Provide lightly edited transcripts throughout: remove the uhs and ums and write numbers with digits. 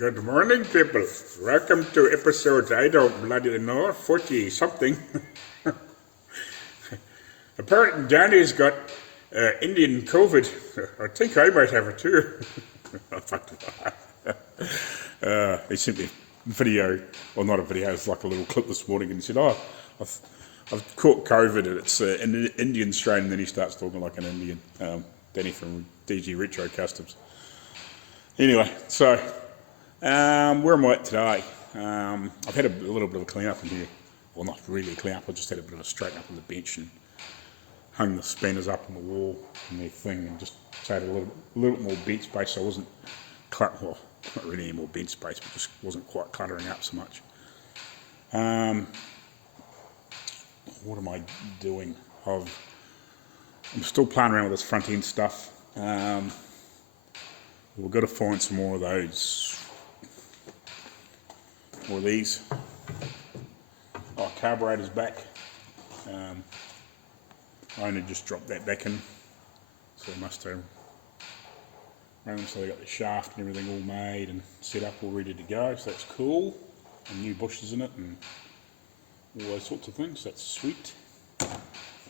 Good morning, people. Welcome to episode, I don't bloody know, 40 something. Apparently Danny's got Indian COVID. I think I might have it too. He sent me a video, well not a video, it's like a little clip this morning, and he said, I've caught COVID and it's an Indian strain, and then he starts talking like an Indian. Danny from DG Retro Customs. Anyway, so where am I at today? I've had a little bit of a clean up in here. Well, not really a clean up, I just had a bit of a straighten up on the bench and hung the spanners up on the wall and everything, and just had a little bit more bench space, so I wasn't, well, not really any more bench space, but just wasn't quite cluttering up so much. What am I doing? I'm still playing around with this front end stuff. We've got to find some more of those, or these. Oh, carburetor's back. I only just dropped that back in, so I must have run them, so they got the shaft and everything all made and set up, all ready to go, so that's cool. And new bushes in it and all those sorts of things, that's sweet. It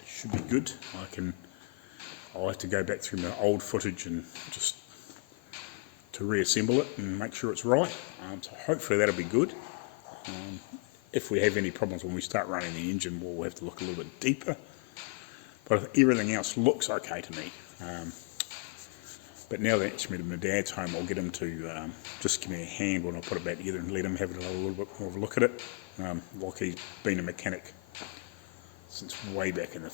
should be good. I'll have to go back through my old footage and just to reassemble it and make sure it's right. So hopefully that'll be good. If we have any problems when we start running the engine, we'll have to look a little bit deeper. But everything else looks okay to me. But now that it's my dad's home, I'll get him to just give me a hand when I put it back together and let him have a little bit more of a look at it. Like he's been a mechanic since way back in the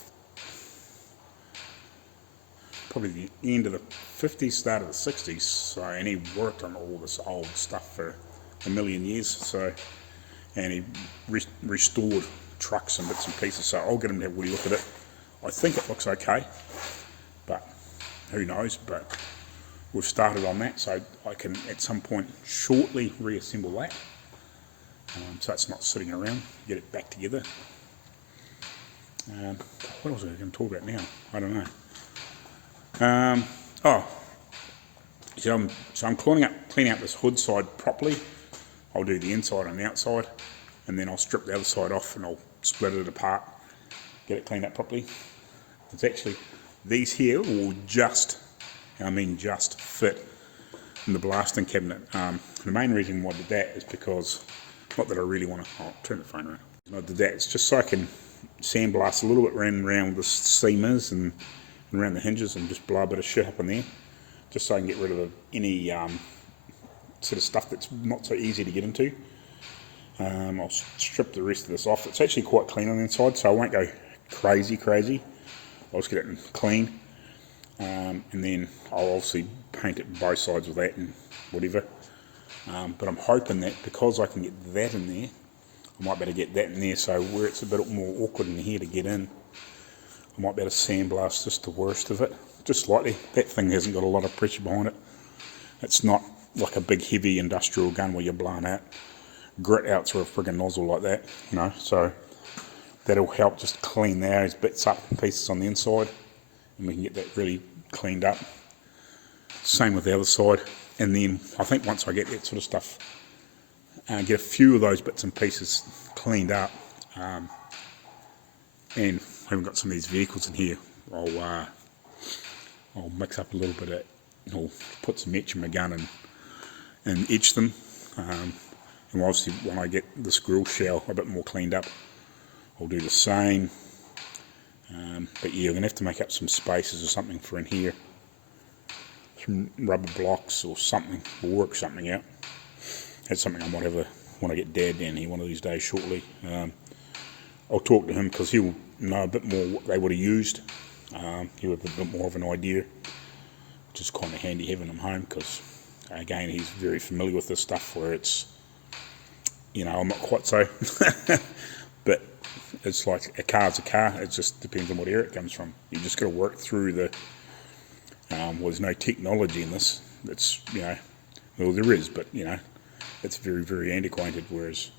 probably the end of the 50s, start of the 60s, so, and he worked on all this old stuff for a million years, so, and he restored trucks and bits and pieces, so I'll get him to have a wee look at it. I think it looks okay, but who knows, but we've started on that, so I can at some point shortly reassemble that, so it's not sitting around, get it back together. What else are we going to talk about now? I don't know. So I'm cleaning out this hood side properly. I'll do the inside and the outside, and then I'll strip the other side off and I'll split it apart, get it cleaned up properly. It's actually, these here will just fit in the blasting cabinet. The main reason why I did that is because, not that I really want to, turn the phone around. I did that, it's just so I can sandblast a little bit around where the seam is and around the hinges and just blow a bit of shit up in there, just so I can get rid of any sort of stuff that's not so easy to get into. I'll strip the rest of this off. It's actually quite clean on the inside, so I won't go crazy. I'll just get it clean, and then I'll obviously paint it both sides with that and whatever. But I'm hoping that because I can get that in there, I might be able to get that in there, so where it's a bit more awkward in here to get in, I might be able to sandblast just the worst of it, just slightly. That thing hasn't got a lot of pressure behind it. It's not like a big heavy industrial gun where you're blowing out grit out through a friggin' nozzle like that, you know, so that'll help just clean those bits up, pieces on the inside, and we can get that really cleaned up. Same with the other side, and then I think once I get that sort of stuff, get a few of those bits and pieces cleaned up, and I haven't got some of these vehicles in here, I'll mix up a little bit of, I'll put some etch in my gun and etch them, and obviously when I get this grill shell a bit more cleaned up, I'll do the same, but yeah, I'm going to have to make up some spaces or something for in here, some rubber blocks or something, we'll work something out. That's something I might have when I get Dad down here one of these days shortly. I'll talk to him because he'll know a bit more what they would have used. He'll have a bit more of an idea, which is kind of handy having him home because, again, he's very familiar with this stuff where it's, you know, I'm not quite so, but it's like a car's a car. It just depends on what area it comes from. You just got to work through the, well, there's no technology in this. It's, you know, well, there is, but, you know, it's very, very antiquated, whereas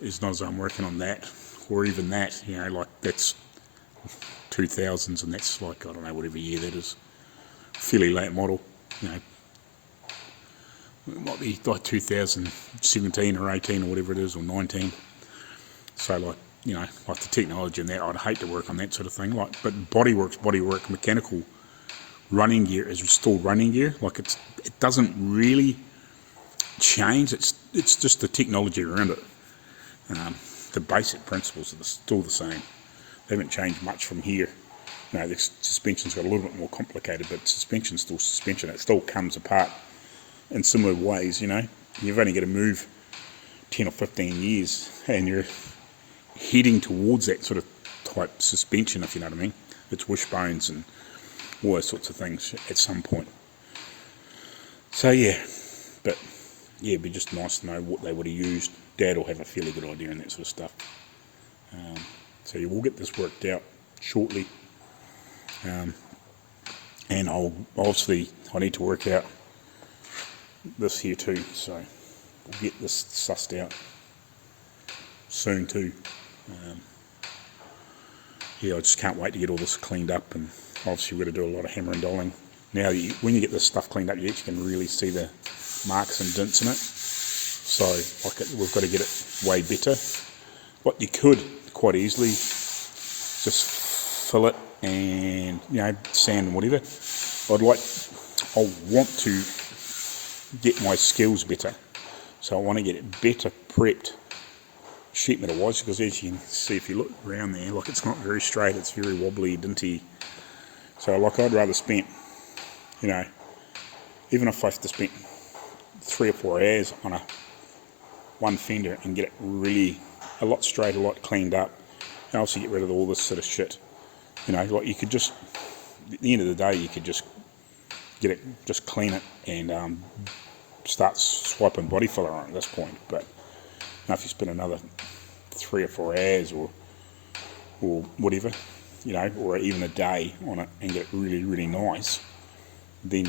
it's not as I'm working on that, or even that, you know, like that's 2000s, and that's like, I don't know, whatever year that is, fairly late model, you know, It might be like 2017 or 18 or whatever it is, or 19. So like, you know, like the technology and that, I'd hate to work on that sort of thing. Like, but bodywork, mechanical running gear is still running gear. Like it doesn't really change. It's just the technology around it. The basic principles are still the same. They haven't changed much from here. You know, the suspension's got a little bit more complicated, but suspension's still suspension. It still comes apart in similar ways, you know. You've only got to move 10 or 15 years and you're heading towards that sort of type suspension, if you know what I mean. It's wishbones and all those sorts of things at some point. So yeah, but yeah, it'd be just nice to know what they would have used. Dad will have a fairly good idea and that sort of stuff. So yeah, we'll get this worked out shortly. And I need to work out this here too, so we'll get this sussed out soon too. Yeah, I just can't wait to get all this cleaned up, and obviously we're going to do a lot of hammer and dolling. Now, when you get this stuff cleaned up, you actually can really see the marks and dents in it. So we've got to get it way better. What you could quite easily just fill it and, you know, sand and whatever. I want to get my skills better. So I want to get it better prepped sheet metal wise, because as you can see if you look around there, like it's not very straight, it's very wobbly, dinty. So like I'd rather spend, you know, even if I have to spend 3 or 4 hours on one fender and get it really a lot straight, a lot cleaned up, and also get rid of all this sort of shit. You know, like you could just, at the end of the day, you could just get it, just clean it and start swiping body filler on it at this point. But now if you spend another 3 or 4 hours or whatever, you know, or even a day on it and get it really, really nice, then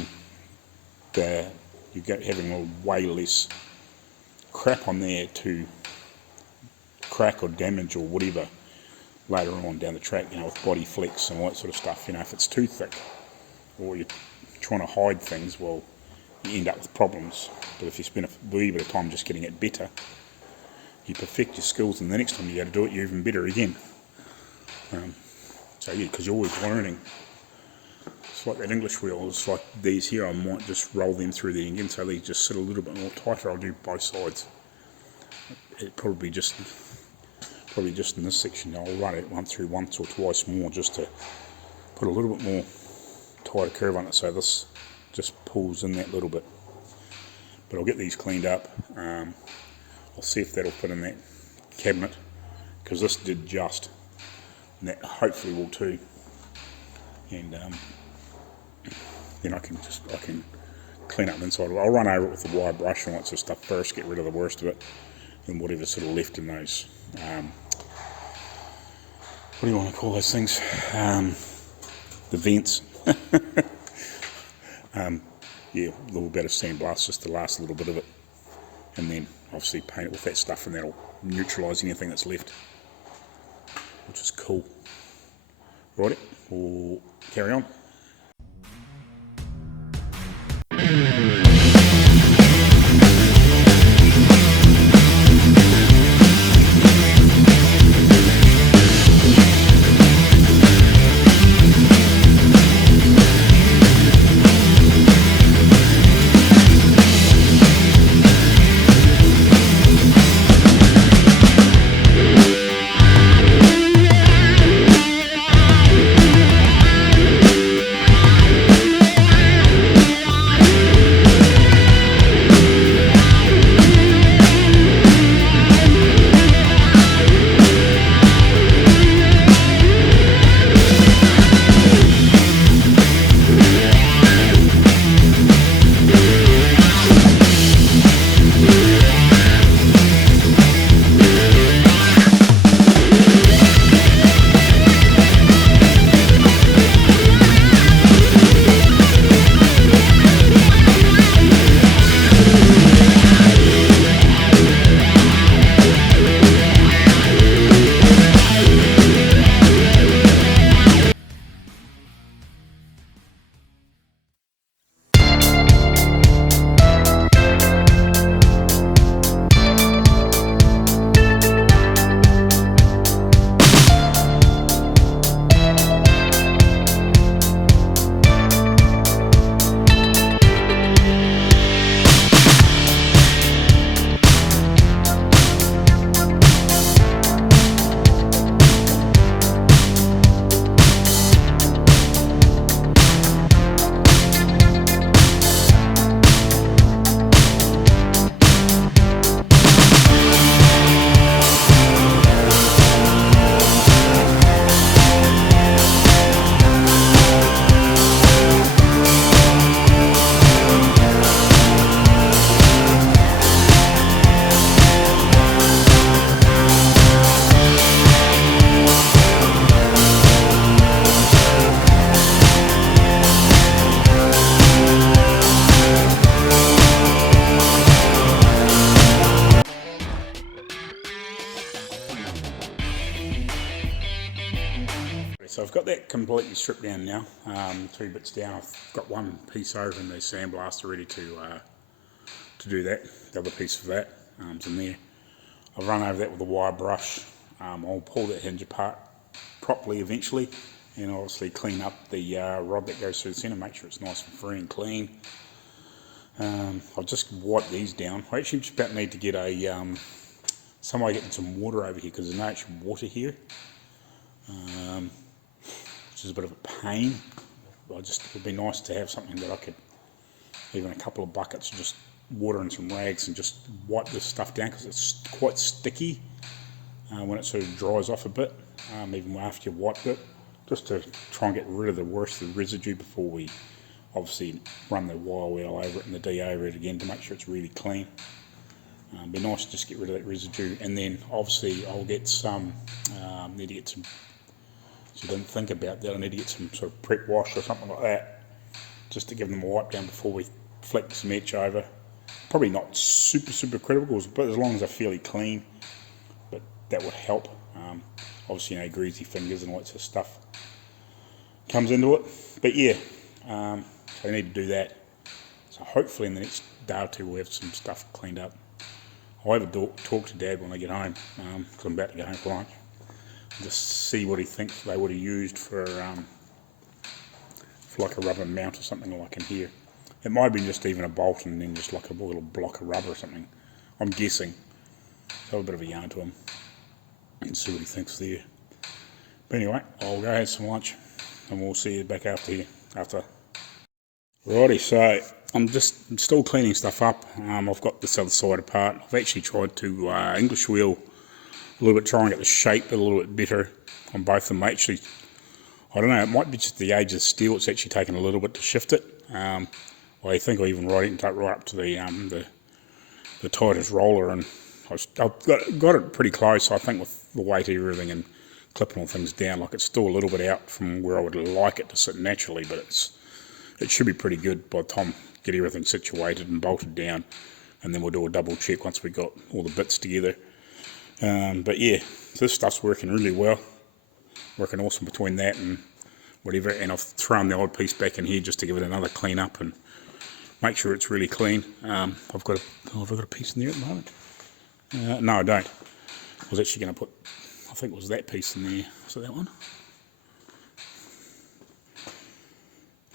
you get having a way less crap on there to crack or damage or whatever later on down the track, you know, with body flex and all that sort of stuff. You know, if it's too thick or you're trying to hide things, well, you end up with problems. But if you spend a wee bit of time just getting it better, you perfect your skills, and the next time you go to do it, you're even better again. So yeah, because you're always learning. It's like that English wheel. It's like these here, I might just roll them through the engine so they just sit a little bit more tighter. I'll do both sides. It probably just in this section, I'll run it through once or twice more just to put a little bit more tighter curve on it, so this just pulls in that little bit. But I'll get these cleaned up. I'll see if that'll fit in that cabinet, because this did just, and that hopefully will too. And then I can clean up the inside. I'll run over it with the wire brush and all that sort of stuff first, get rid of the worst of it, and whatever's sort of left in those, what do you want to call those things? The vents. Yeah, a little bit of sandblast just to last a little bit of it, and then obviously paint it with that stuff, and that'll neutralise anything that's left, which is cool. Right, we'll carry on. So I've got that completely stripped down now, 2 bits down. I've got one piece over in the sandblaster ready to do that. The other piece of that is in there. I've run over that with a wire brush. I'll pull that hinge apart properly eventually, and obviously clean up the rod that goes through the centre, make sure it's nice and free and clean. I'll just wipe these down. I actually just about need to get a some way of getting some water over here, because there's no actual water here, which is a bit of a pain. It would be nice to have something that I could, even a couple of buckets, just water and some rags and just wipe this stuff down, because it's quite sticky when it sort of dries off a bit, even after you've wiped it, just to try and get rid of the worst of the residue before we obviously run the wire wheel over it and the D over it again to make sure it's really clean. Be nice to just get rid of that residue, and then obviously I'll get some, need to get some, so I didn't think about that, I need to get some sort of prep wash or something like that, just to give them a wipe down before we flick some etch over. Probably not super critical, but as long as they're fairly clean, but that would help. Obviously, greasy fingers and all that sort of stuff comes into it, but yeah, so I need to do that. So hopefully in the next day or two we'll have some stuff cleaned up. I'll have a talk to Dad when I get home, because I'm about to go home for lunch, just see what he thinks they would have used for like a rubber mount or something like in here. It might be just even a bolt and then just like a little block of rubber or something, I'm guessing. So a bit of a yarn to him and see what he thinks there. But anyway, I'll go have some lunch and we'll see you back after here. Righty, so I'm still cleaning stuff up. I've got this other side apart. I've actually tried to English wheel a little bit, try and get the shape a little bit better on both of them. Actually, I don't know, it might be just the age of the steel, it's actually taken a little bit to shift it. I think I even right up to the tightest roller, and I've got it pretty close, I think, with the weight of everything and clipping all things down. Like, it's still a little bit out from where I would like it to sit naturally, but it should be pretty good by the time I get everything situated and bolted down, and then we'll do a double check once we got all the bits together. But yeah, so this stuff's working really well, working awesome between that and whatever, and I've thrown the odd piece back in here just to give it another clean up and make sure it's really clean. I've got a piece in there at the moment. No, I don't. I was actually going to put, I think it was that piece in there. Was it that one?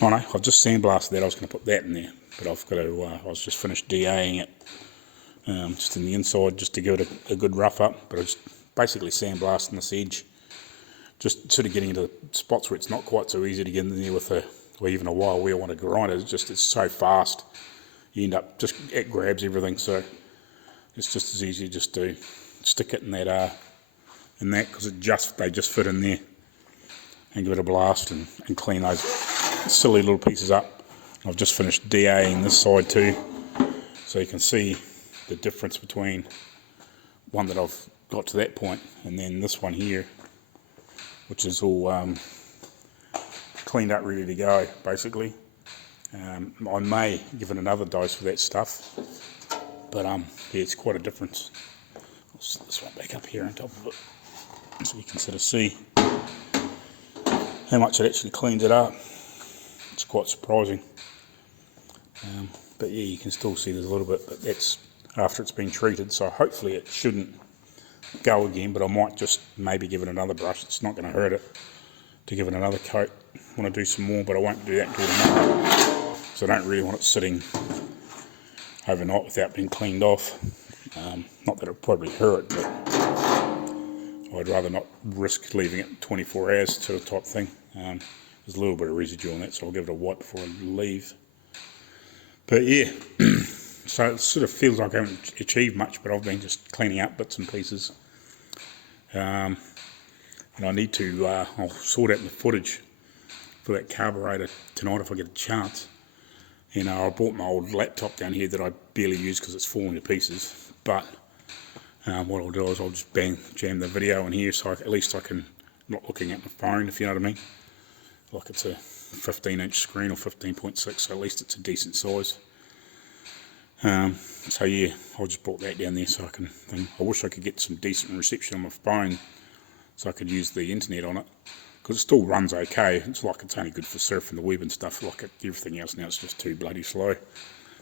Oh no, I've just sandblasted that. I was going to put that in there, but I've got to, I was just finished DAing it, just in the inside, just to give it a good rough up, but I just basically sandblasting this edge, just sort of getting into spots where it's not quite so easy to get in there with or even a wire wheel on a grinder. It's so fast, you end up it grabs everything, so it's just as easy just to stick it in that because they just fit in there, and give it a blast and clean those silly little pieces up. I've just finished DAing this side too, so you can see the difference between one that I've got to that point and then this one here, which is all cleaned up, ready to go basically. I may give it another dose for that stuff, but yeah, it's quite a difference. I'll set this one back up here on top of it so you can sort of see how much it actually cleans it up. It's quite surprising, but yeah, you can still see there's a little bit, but that's after it's been treated, so hopefully it shouldn't go again, but I might just maybe give it another brush. It's not going to hurt it to give it another coat when I do some more, but I won't do that until tomorrow, so I don't really want it sitting overnight without being cleaned off. Not that it'll probably hurt, but I'd rather not risk leaving it 24 hours sort of type thing. There's a little bit of residue on that, so I'll give it a wipe before I leave. But yeah, so it sort of feels like I haven't achieved much, but I've been just cleaning up bits and pieces. And I need to, I'll sort out the footage for that carburetor tonight if I get a chance. I bought my old laptop down here that I barely use because it's falling to pieces, but what I'll do is I'll just jam the video in here, so at least I can, not looking at my phone, if you know what I mean. Like, it's a 15-inch screen or 15.6, so at least it's a decent size. So yeah, I just brought that down there so I can, I wish I could get some decent reception on my phone so I could use the internet on it, because it still runs okay. It's like it's only good for surfing the web and stuff. Like everything else now, it's just too bloody slow.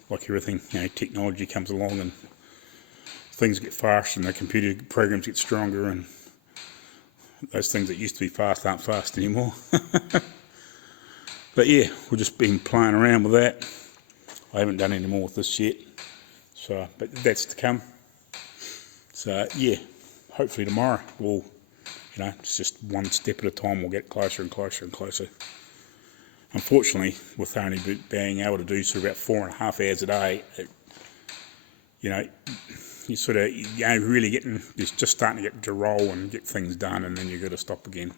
Like everything, you know, technology comes along and things get fast, and the computer programs get stronger, and those things that used to be fast aren't fast anymore. But yeah, we've just been playing around with that. I haven't done any more with this yet, so but that's to come. So yeah, hopefully tomorrow we'll, you know, it's just one step at a time. We'll get closer and closer and closer. Unfortunately, with only being able to do sort of about 4.5 hours a day, you know, you sort of, you know, really getting, you're just starting to get to roll and get things done, and then you've got to stop again.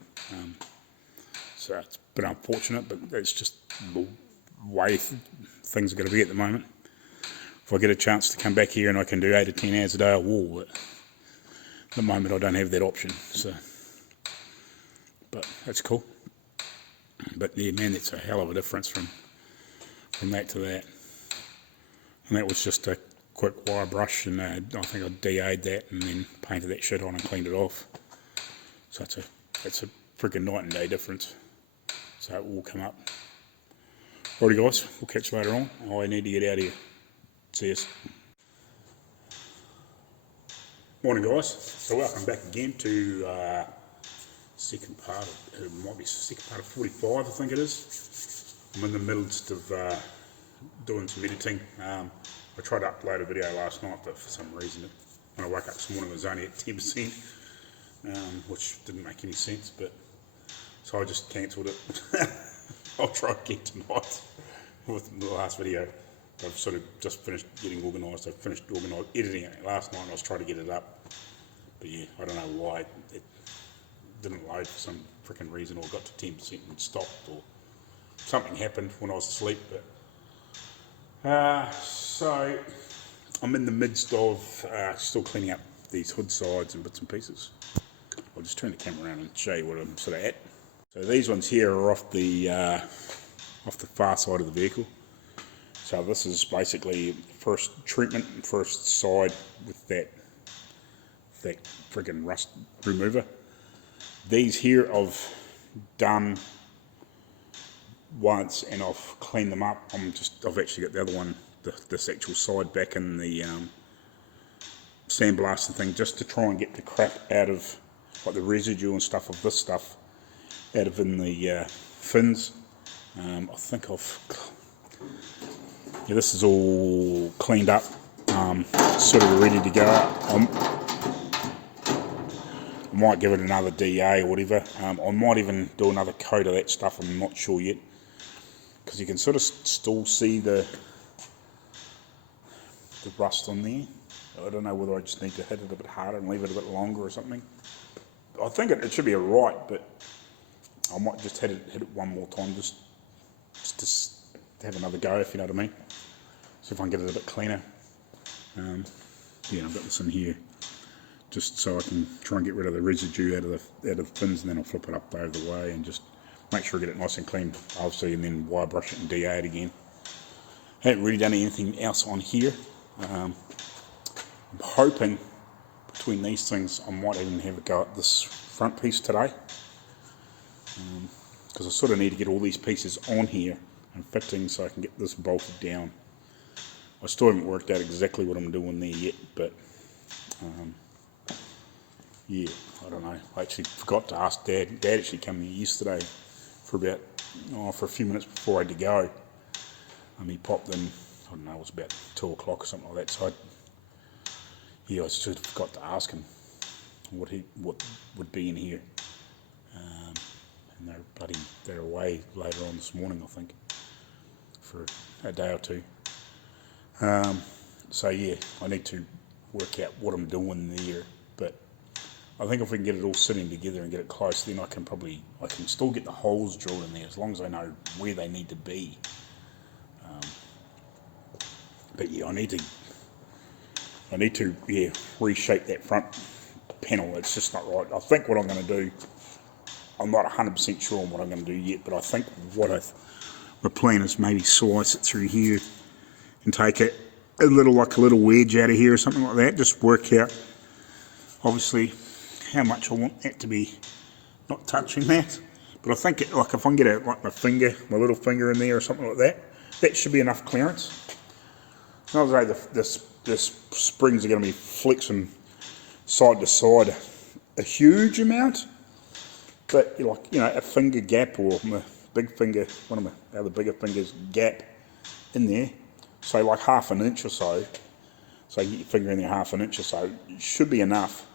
So it's a bit unfortunate, but that's just the way things are going to be at the moment. If I get a chance to come back here and I can do 8 or 10 hours a day, I will. But at the moment, I don't have that option. So, but that's cool. But yeah, man, that's a hell of a difference from that to that. And that was just a quick wire brush, and I think I DA'd that and then painted that shit on and cleaned it off. So it's a freaking night and day difference. So it will come up. Alrighty guys, we'll catch you later on. I need to get out of here. See us. Morning guys. So welcome back again to second part of, it might be second part of 45, I think it is. I'm in the midst of doing some editing. I tried to upload a video last night, but for some reason when I woke up this morning it was only at 10%, which didn't make any sense, but so I just cancelled it. I'll try again tonight with the last video. I've sort of just finished getting organised. I finished editing it last night and I was trying to get it up. But yeah, I don't know why it didn't load for some freaking reason, or got to 10% and stopped, or something happened when I was asleep. But so I'm in the midst of still cleaning up these hood sides and bits and pieces. I'll just turn the camera around and show you what I'm sort of at. So these ones here are off the far side of the vehicle. So this is basically first treatment, first side with that friggin' rust remover. These here I've done once and I've cleaned them up. I've actually got the other one, this actual side back in the sandblasting thing, just to try and get the crap out of, like the residue and stuff of this stuff out of in the fins. I think this is all cleaned up, sort of ready to go. I might give it another DA or whatever. I might even do another coat of that stuff, I'm not sure yet, because you can sort of still see the rust on there. I don't know whether I just need to hit it a bit harder and leave it a bit longer or something. I think it should be alright, but I might just hit it one more time, just to have another go, if you know what I mean. See if I can get it a bit cleaner. Yeah, I've got this in here, just so I can try and get rid of the residue out of the fins, and then I'll flip it up over the way and just make sure I get it nice and clean, obviously, and then wire brush it and DA it again. Haven't really done anything else on here. I'm hoping between these things I might even have a go at this front piece today, because I sort of need to get all these pieces on here and fitting so I can get this bolted down. I still haven't worked out exactly what I'm doing there yet, but yeah, I don't know. I actually forgot to ask Dad. Dad actually came here yesterday for a few minutes before I had to go. He popped in, I don't know, it was about 2 o'clock or something like that, so I sort of forgot to ask him what would be in here. And they're away later on this morning, I think, for a day or two. So yeah, I need to work out what I'm doing there, but I think if we can get it all sitting together and get it close, then I can still get the holes drilled in there as long as I know where they need to be. But yeah, I need to reshape that front panel. It's just not right. I think what I'm going to do, I'm not 100% sure on what I'm going to do yet, but I think my plan is maybe slice it through here and take a little wedge out of here or something like that. Just work out, obviously, how much I want that to be not touching that. But I think like if I can get it like my little finger in there or something like that, that should be enough clearance. Not as though this springs are going to be flexing side to side a huge amount, but like, you know, a finger gap, or my big finger, one of my other bigger fingers gap in there, say like half an inch or so. So you get your finger in there half an inch or so, it should be enough.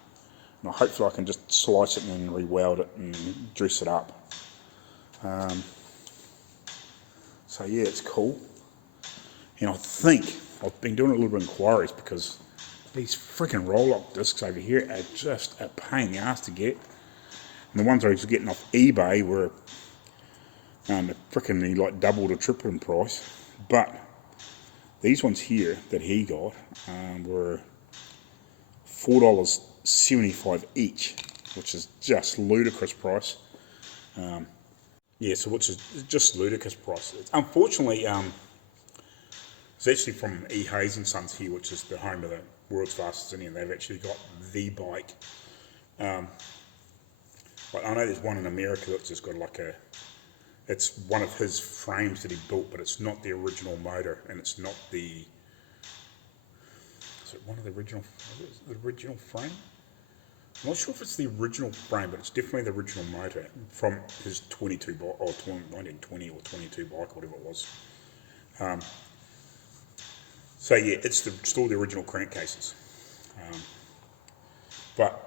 And hopefully I can just slice it and then re-weld it and dress it up. So yeah, it's cool. And I think I've been doing a little bit of inquiries because these freaking roll-lock discs over here are just a pain in the ass to get. And the ones I was getting off eBay were freaking like doubled or triple in price. But these ones here that he got were $4.75 each, which is just ludicrous price. Yeah, so which is just ludicrous price. Unfortunately, it's actually from E. Hayes and Sons here, which is the home of the world's fastest Indian. They've actually got the bike. Like I know there's one in America that's just got like it's one of his frames that he built, but it's not the original motor, and it's not the, is it one of the original, the original frame? I'm not sure if it's the original frame, but it's definitely the original motor from his 22 bike, or 1920 or 22 bike, whatever it was. So yeah, it's still the original crankcases. But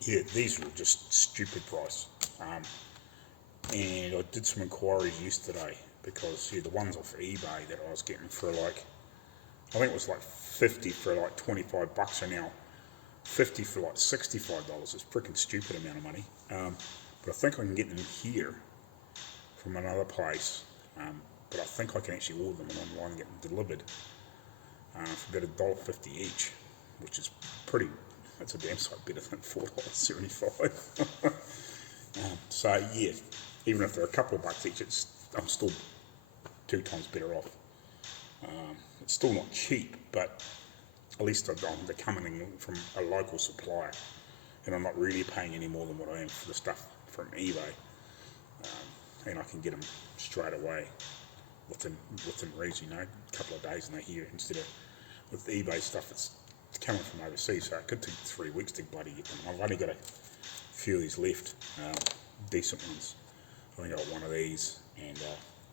yeah, these were just stupid price. And I did some inquiries yesterday because the ones off eBay that I was getting for like, I think it was like 50 for like 25 bucks, are now 50 for like $65. It's a freaking stupid amount of money. But I think I can get them here from another place. But I think I can actually order them online and get them delivered for about $1.50 each, which is pretty, that's a damn sight better than $4.75. So yeah, even if they're a couple of bucks each, I'm still 2 times better off. It's still not cheap, but at least they're coming in from a local supplier, and I'm not really paying any more than what I am for the stuff from eBay. And I can get them straight away within reason, a couple of days and they're here, instead of with eBay stuff it's coming from overseas, so it could take 3 weeks to bloody get them. I've only got a few of these left, decent ones. I think I got one of these and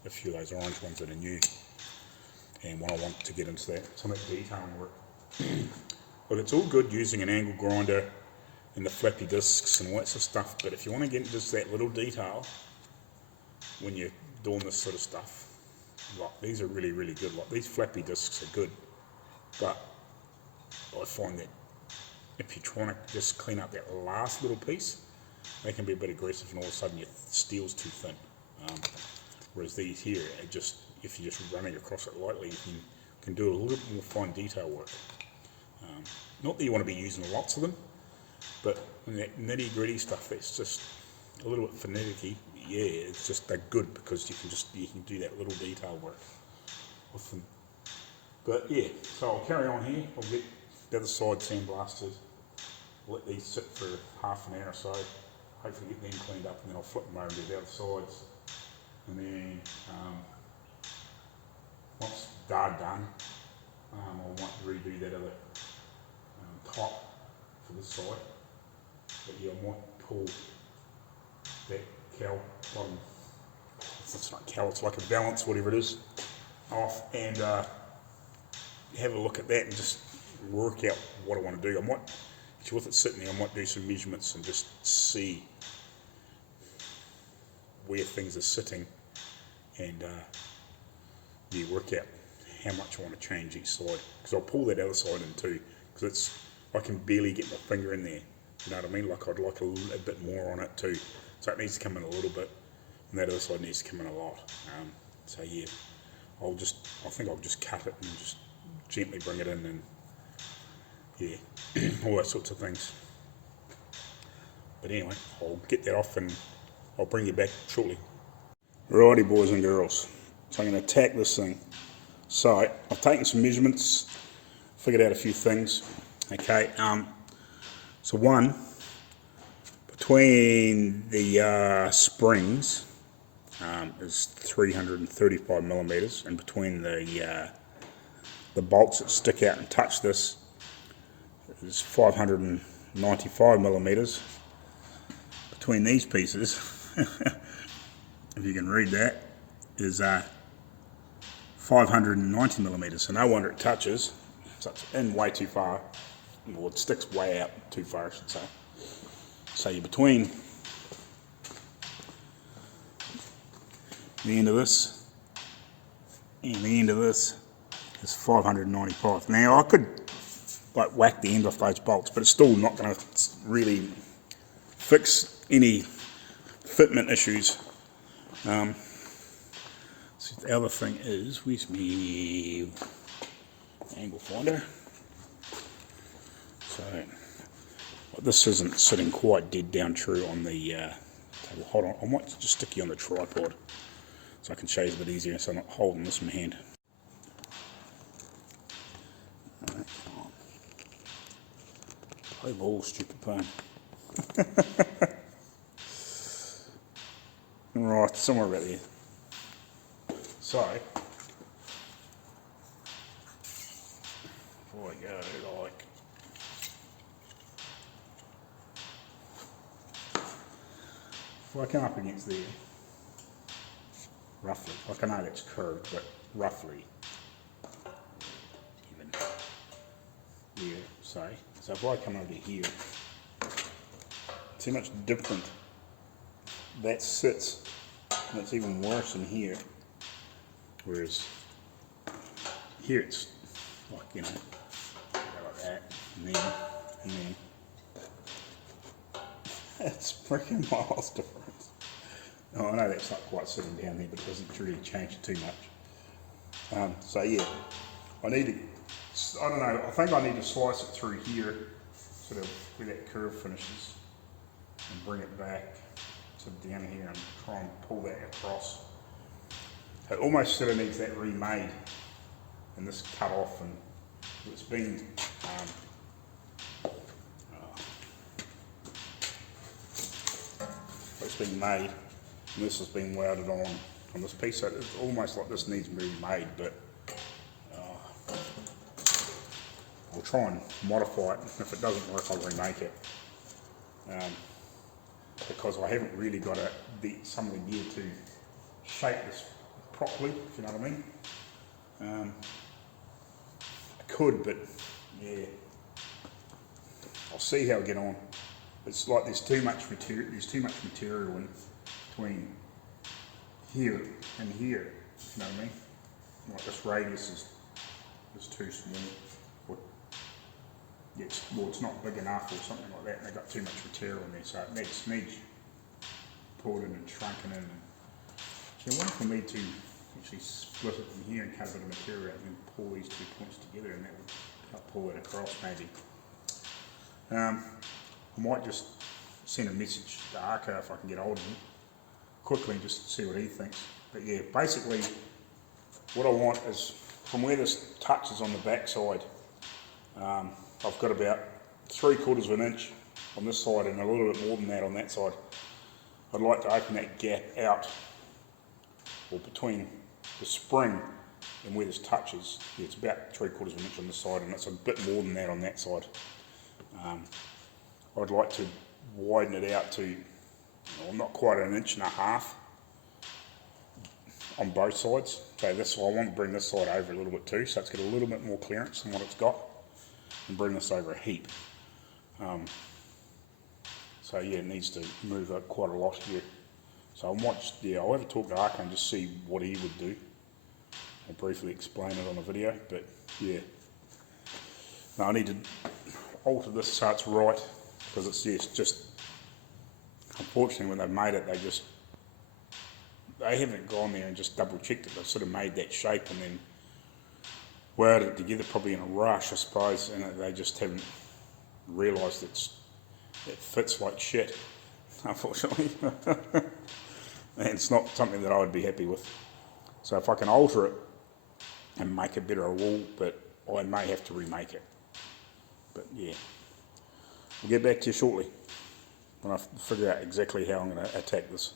a few of those orange ones that are new, and when I want to get into some of that detailing work. Look, it's all good using an angle grinder and the flappy discs and all that sort of stuff, but if you want to get into just that little detail when you're doing this sort of stuff, like these are really, really good. Like these flappy discs are good, but I find that if you're trying to just clean up that last little piece, they can be a bit aggressive, and all of a sudden your steel's too thin. Whereas these here, if you're just running across it lightly, you can do a little bit more fine detail work. Not that you want to be using lots of them, but in that nitty gritty stuff that's just a little bit finicky, yeah, it's just they're good because you can do that little detail work with them. But yeah, so I'll carry on here. I'll get the other side sandblasted, let these sit for half an hour or so, hopefully get them cleaned up, and then I'll flip them over to the other sides. And then once they're done, I want to redo that other top for this side. But yeah, I might pull that cowl bottom, it's not cowl, it's like a balance, whatever it is, off, and have a look at that and just work out what I want to do. I might, actually with it sitting there, I might do some measurements and just see where things are sitting, and yeah, work out how much I want to change each side, because I'll pull that other side in too, because I can barely get my finger in there, you know what I mean? Like I'd like a bit more on it too, so it needs to come in a little bit, and that other side needs to come in a lot. So yeah, I think I'll just cut it and just gently bring it in, and yeah, all those sorts of things. But anyway, I'll get that off and I'll bring you back shortly. Righty, boys and girls, so I'm going to attack this thing. So I've taken some measurements, figured out a few things. Okay, so one, between the springs is 335 millimeters, and between the bolts that stick out and touch this is 595 millimeters. Between these pieces, if you can read that, is 590 millimeters. So no wonder it touches. So it's in way too far. Well, it sticks way out too far, I should say. So you're between the end of this and the end of this is 595. Now I could like whack the end off those bolts, but it's still not going to really fix any fitment issues. So the other thing is, where's me angle finder? So this isn't sitting quite dead down true on the table. Hold on, I might just stick you on the tripod so I can show you a bit easier, so I'm not holding this in my hand. Alright, come on. Play ball, stupid phone. Right, somewhere about there. So, before I go, like, if I come up against there, roughly, like I know that's curved, but roughly, even there, say. So if I come over here, see how much different that sits, and it's even worse in here. Whereas here it's like, you know, like that, and then. It's freaking miles difference. Oh, I know that's not quite sitting down there, but it doesn't really change it too much. So yeah, I need to, I don't know, I think I need to slice it through here, sort of where that curve finishes, and bring it back to down here and try and pull that across. It almost sort of needs that remade and this cut off, and it's been made, and this has been welded on this piece, so it's almost like this needs to be remade, but I'll try and modify it. If it doesn't work, I'll remake it, because I haven't really got something here to shape this properly, if you know what I mean. I could, but yeah, I'll see how I get on. It's like there's too much material in between here and here, you know what I mean? Like this radius is too small, or it's not big enough or something like that, and they've got too much material in there, so it needs pulled in and shrunken in. So I wonder if I need to actually split it from here and cut a bit of material out and then pull these 2 points together, and that would help pull it across maybe. I might just send a message to Arco if I can get hold of him quickly, just to see what he thinks. But yeah, basically what I want is from where this touches on the back side, I've got about 3/4 of an inch on this side and a little bit more than that on that side. I'd like to open that gap out, or between the spring and where this touches. Yeah, it's about 3/4 of an inch on this side, and it's a bit more than that on that side. I'd like to widen it out to, well, not quite 1.5 inches on both sides. So I want to bring this side over a little bit too, so it's got a little bit more clearance than what it's got, and bring this over a heap. So yeah, it needs to move up quite a lot here. So I might, I'll have a talk to Arco and just see what he would do. I'll briefly explain it on the video, but yeah. No, I need to alter this so it's right, because it's just, unfortunately when they've made it, they haven't gone there and just double checked it. They've sort of made that shape and then welded it together, probably in a rush I suppose, and they just haven't realised it fits like shit, unfortunately. And it's not something that I would be happy with. So if I can alter it and make it better, I will, but I may have to remake it. But yeah, we'll get back to you shortly. when I figure out exactly how I'm going to attack this.